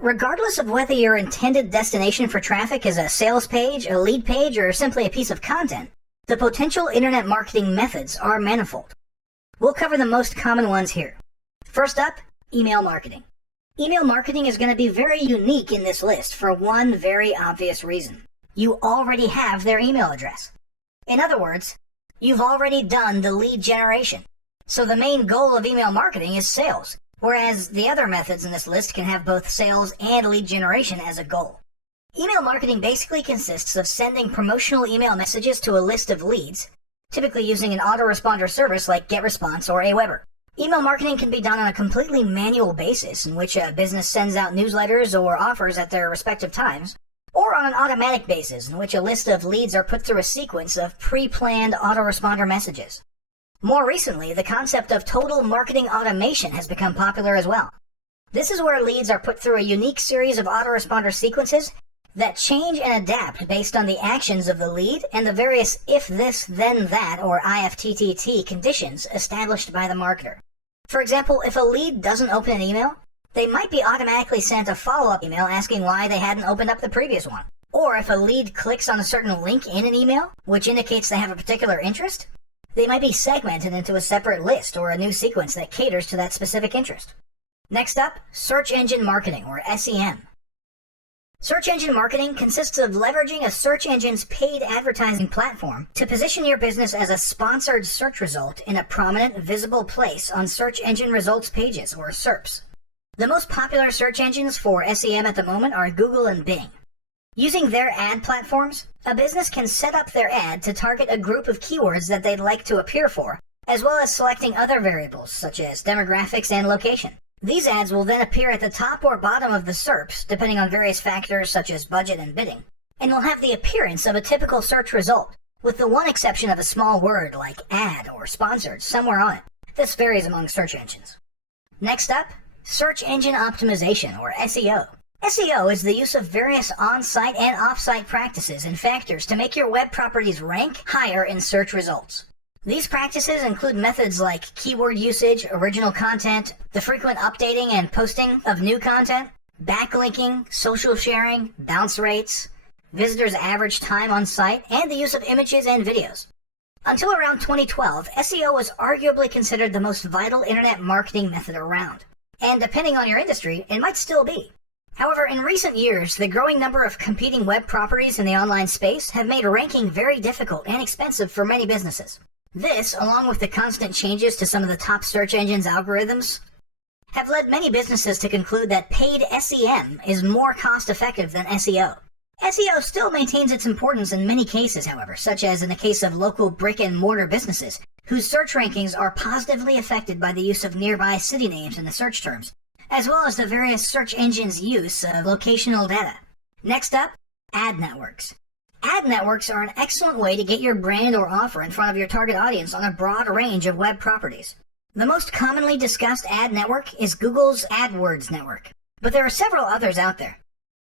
Regardless of whether your intended destination for traffic is a sales page, a lead page, or simply a piece of content, the potential internet marketing methods are manifold. We'll cover the most common ones here. First up, email marketing. Email marketing is going to be very unique in this list for one very obvious reason. You already have their email address. In other words, you've already done the lead generation. So the main goal of email marketing is sales, whereas the other methods in this list can have both sales and lead generation as a goal. Email marketing basically consists of sending promotional email messages to a list of leads, typically using an autoresponder service like GetResponse or Aweber. Email marketing can be done on a completely manual basis in which a business sends out newsletters or offers at their respective times, or on an automatic basis in which a list of leads are put through a sequence of pre-planned autoresponder messages. More recently, the concept of total marketing automation has become popular as well. This is where leads are put through a unique series of autoresponder sequences that change and adapt based on the actions of the lead and the various if this then that or IFTTT conditions established by the marketer. For example, if a lead doesn't open an email, they might be automatically sent a follow-up email asking why they hadn't opened up the previous one. Or if a lead clicks on a certain link in an email, which indicates they have a particular interest, they might be segmented into a separate list or a new sequence that caters to that specific interest. Next up, search engine marketing, or SEM. Search engine marketing consists of leveraging a search engine's paid advertising platform to position your business as a sponsored search result in a prominent, visible place on search engine results pages, or SERPs. The most popular search engines for SEM at the moment are Google and Bing. Using their ad platforms, a business can set up their ad to target a group of keywords that they'd like to appear for, as well as selecting other variables such as demographics and location. These ads will then appear at the top or bottom of the SERPs, depending on various factors such as budget and bidding, and will have the appearance of a typical search result, with the one exception of a small word like ad or sponsored somewhere on it. This varies among search engines. Next up, search engine optimization, or SEO. SEO is the use of various on-site and off-site practices and factors to make your web properties rank higher in search results. These practices include methods like keyword usage, original content, the frequent updating and posting of new content, backlinking, social sharing, bounce rates, visitors' average time on site, and the use of images and videos. Until around 2012, SEO was arguably considered the most vital internet marketing method around. And depending on your industry, it might still be. However, in recent years, the growing number of competing web properties in the online space have made ranking very difficult and expensive for many businesses. This, along with the constant changes to some of the top search engines' algorithms, have led many businesses to conclude that paid SEM is more cost-effective than SEO. SEO still maintains its importance in many cases, however, such as in the case of local brick-and-mortar businesses, whose search rankings are positively affected by the use of nearby city names in the search terms, as well as the various search engines' use of locational data. Next up, ad networks. Ad networks are an excellent way to get your brand or offer in front of your target audience on a broad range of web properties. The most commonly discussed ad network is Google's AdWords network, but there are several others out there.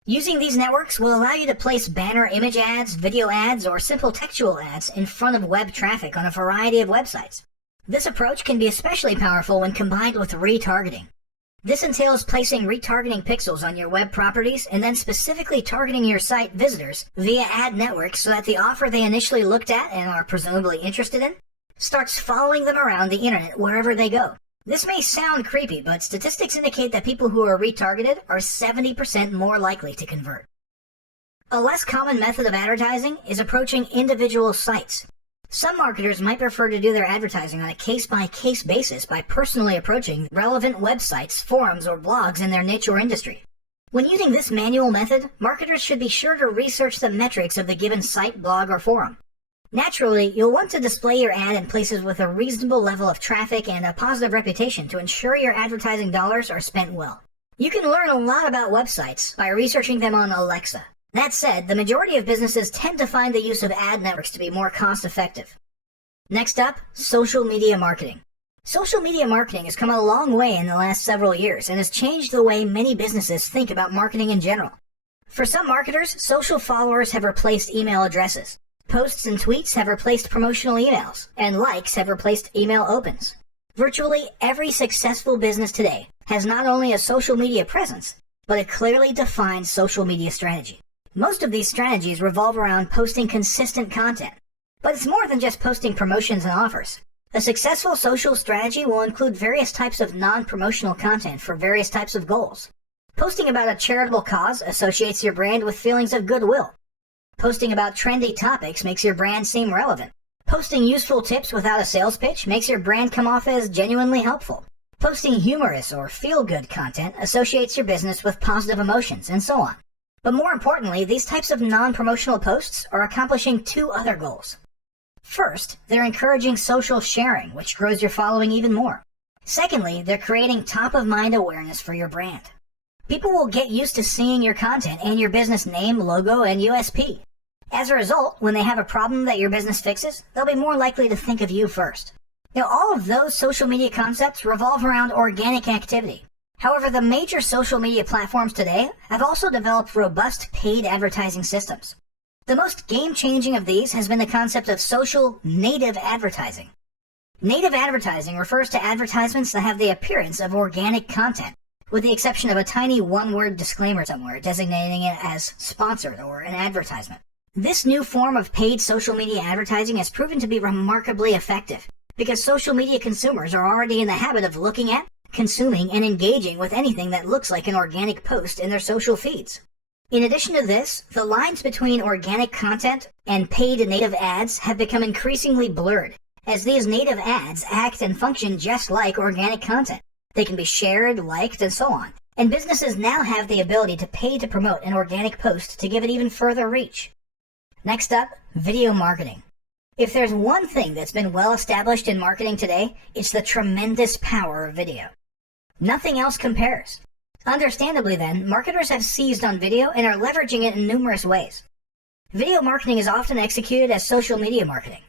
Using these networks will allow you to place banner image ads, video ads, or simple textual ads in front of web traffic on a variety of websites. This approach can be especially powerful when combined with retargeting. This entails placing retargeting pixels on your web properties and then specifically targeting your site visitors via ad networks so that the offer they initially looked at and are presumably interested in starts following them around the internet wherever they go. This may sound creepy, but statistics indicate that people who are retargeted are 70% more likely to convert. A less common method of advertising is approaching individual sites. Some marketers might prefer to do their advertising on a case-by-case basis by personally approaching relevant websites, forums, or blogs in their niche or industry. When using this manual method, marketers should be sure to research the metrics of the given site, blog, or forum. Naturally, you'll want to display your ad in places with a reasonable level of traffic and a positive reputation to ensure your advertising dollars are spent well. You can learn a lot about websites by researching them on Alexa. That said, the majority of businesses tend to find the use of ad networks to be more cost-effective. Next up, social media marketing. Social media marketing has come a long way in the last several years and has changed the way many businesses think about marketing in general. For some marketers, social followers have replaced email addresses. Posts and tweets have replaced promotional emails, and likes have replaced email opens. Virtually every successful business today has not only a social media presence, but a clearly defined social media strategy. Most of these strategies revolve around posting consistent content, but it's more than just posting promotions and offers. A successful social strategy will include various types of non-promotional content for various types of goals. Posting about a charitable cause associates your brand with feelings of goodwill. Posting about trendy topics makes your brand seem relevant. Posting useful tips without a sales pitch makes your brand come off as genuinely helpful. Posting humorous or feel-good content associates your business with positive emotions, and so on. But more importantly, these types of non-promotional posts are accomplishing two other goals. First, they're encouraging social sharing, which grows your following even more. Secondly, they're creating top-of-mind awareness for your brand. People will get used to seeing your content and your business name, logo, and USP. As a result, when they have a problem that your business fixes, they'll be more likely to think of you first. Now, all of those social media concepts revolve around organic activity. However, the major social media platforms today have also developed robust paid advertising systems. The most game-changing of these has been the concept of social native advertising. Native advertising refers to advertisements that have the appearance of organic content, with the exception of a tiny one-word disclaimer somewhere designating it as sponsored or an advertisement. This new form of paid social media advertising has proven to be remarkably effective because social media consumers are already in the habit of looking at, consuming, and engaging with anything that looks like an organic post in their social feeds. In addition to this, the lines between organic content and paid native ads have become increasingly blurred, as these native ads act and function just like organic content. They can be shared, liked, and so on, and businesses now have the ability to pay to promote an organic post to give it even further reach. Next up, video marketing. If there's one thing that's been well established in marketing today, it's the tremendous power of video. Nothing else compares. Understandably then, marketers have seized on video and are leveraging it in numerous ways. Video marketing is often executed as social media marketing.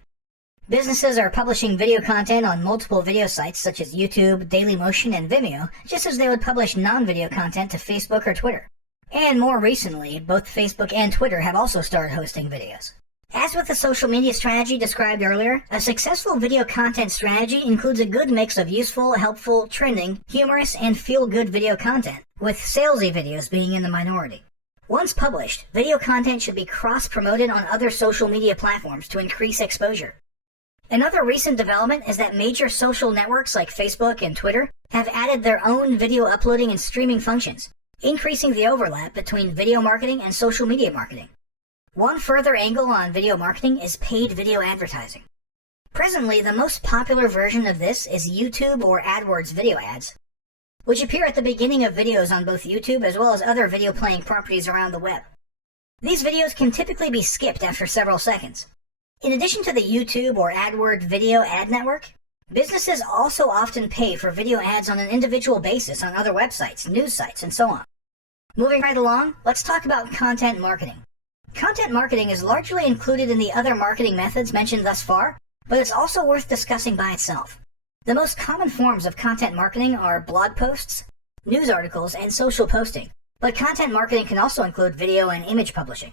Businesses are publishing video content on multiple video sites such as YouTube, Dailymotion, and Vimeo, just as they would publish non-video content to Facebook or Twitter. And more recently, both Facebook and Twitter have also started hosting videos. As with the social media strategy described earlier, a successful video content strategy includes a good mix of useful, helpful, trending, humorous, and feel-good video content, with salesy videos being in the minority. Once published, video content should be cross-promoted on other social media platforms to increase exposure. Another recent development is that major social networks like Facebook and Twitter have added their own video uploading and streaming functions, increasing the overlap between video marketing and social media marketing. One further angle on video marketing is paid video advertising. Presently, the most popular version of this is YouTube or AdWords video ads, which appear at the beginning of videos on both YouTube as well as other video playing properties around the web. These videos can typically be skipped after several seconds. In addition to the YouTube or AdWords video ad network, businesses also often pay for video ads on an individual basis on other websites, news sites, and so on. Moving right along, let's talk about content marketing. Content marketing is largely included in the other marketing methods mentioned thus far, but it's also worth discussing by itself. The most common forms of content marketing are blog posts, news articles, and social posting, but content marketing can also include video and image publishing.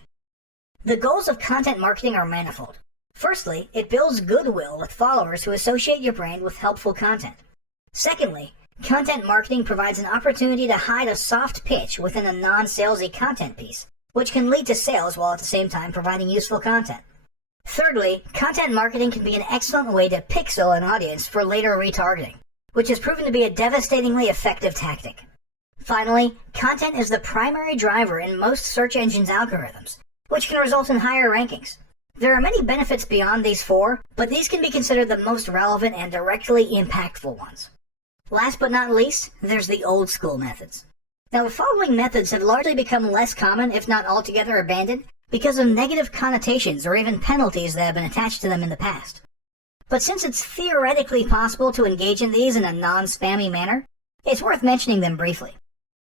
The goals of content marketing are manifold. Firstly, it builds goodwill with followers who associate your brand with helpful content. Secondly, content marketing provides an opportunity to hide a soft pitch within a non-salesy content piece, which can lead to sales while at the same time providing useful content. Thirdly, content marketing can be an excellent way to pixel an audience for later retargeting, which has proven to be a devastatingly effective tactic. Finally, content is the primary driver in most search engines' algorithms, which can result in higher rankings. There are many benefits beyond these four, but these can be considered the most relevant and directly impactful ones. Last but not least, there's the old school methods. Now, the following methods have largely become less common, if not altogether abandoned, because of negative connotations or even penalties that have been attached to them in the past. But since it's theoretically possible to engage in these in a non-spammy manner, it's worth mentioning them briefly.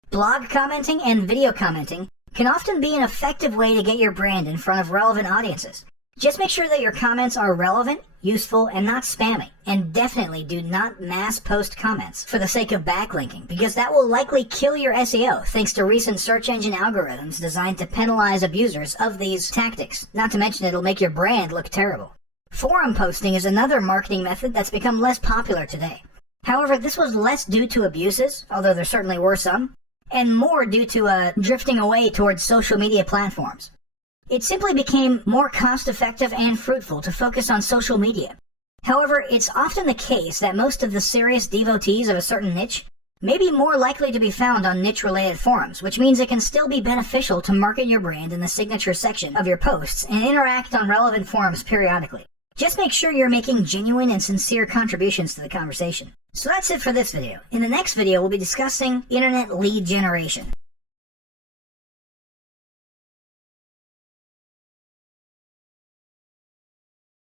Blog commenting and video commenting can often be an effective way to get your brand in front of relevant audiences. Just make sure that your comments are relevant, useful, and not spammy, and definitely do not mass post comments for the sake of backlinking, because that will likely kill your SEO thanks to recent search engine algorithms designed to penalize abusers of these tactics, not to mention it'll make your brand look terrible. Forum posting is another marketing method that's become less popular today. However, this was less due to abuses, although there certainly were some, and more due to drifting away towards social media platforms. It simply became more cost-effective and fruitful to focus on social media. However, it's often the case that most of the serious devotees of a certain niche may be more likely to be found on niche-related forums, which means it can still be beneficial to market your brand in the signature section of your posts and interact on relevant forums periodically. Just make sure you're making genuine and sincere contributions to the conversation. So that's it for this video. In the next video, we'll be discussing internet lead generation.